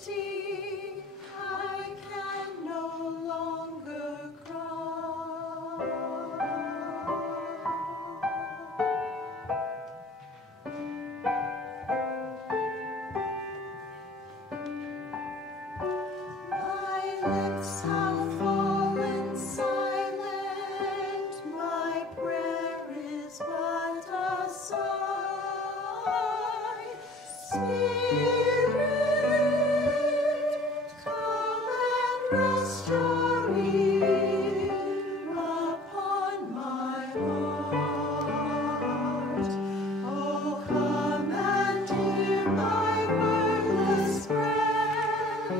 empty, I can no longer cry. My lips have fallen silent, my prayer is but a sigh. Spirit, come and rest your ear upon my heart. Oh, come and hear my wordless prayer,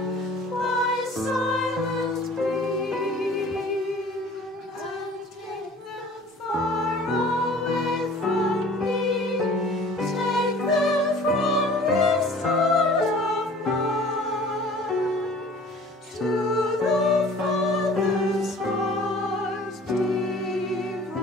my silent plea, and take them far away from me. Take them from this heart of mine to the Father's heart divine.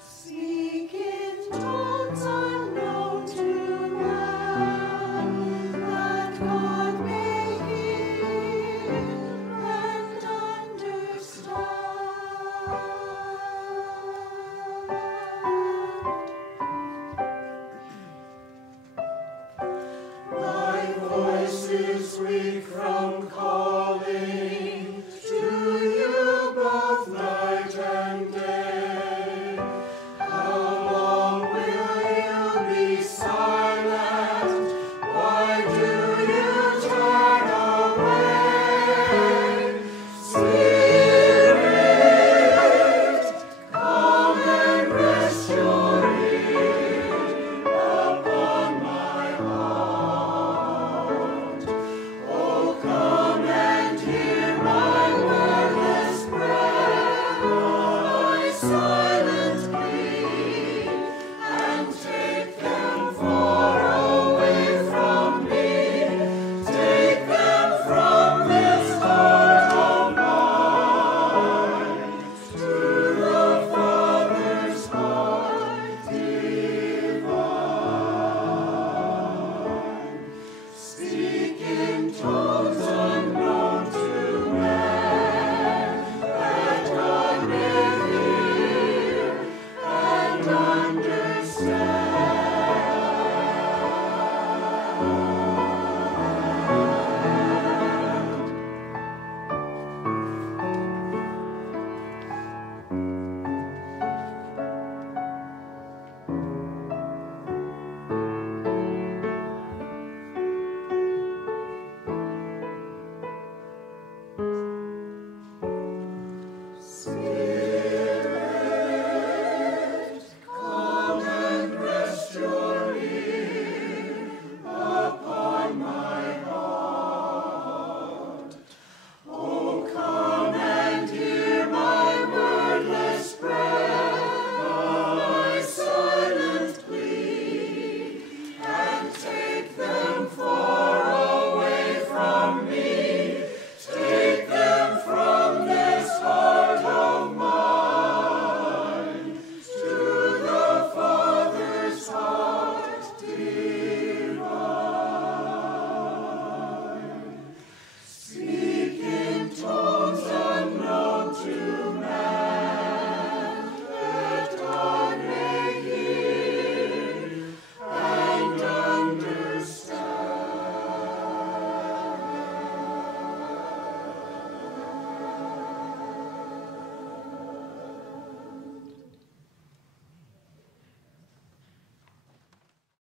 Speak in tones unknown to man, that God may hear and understand. My voice is weak from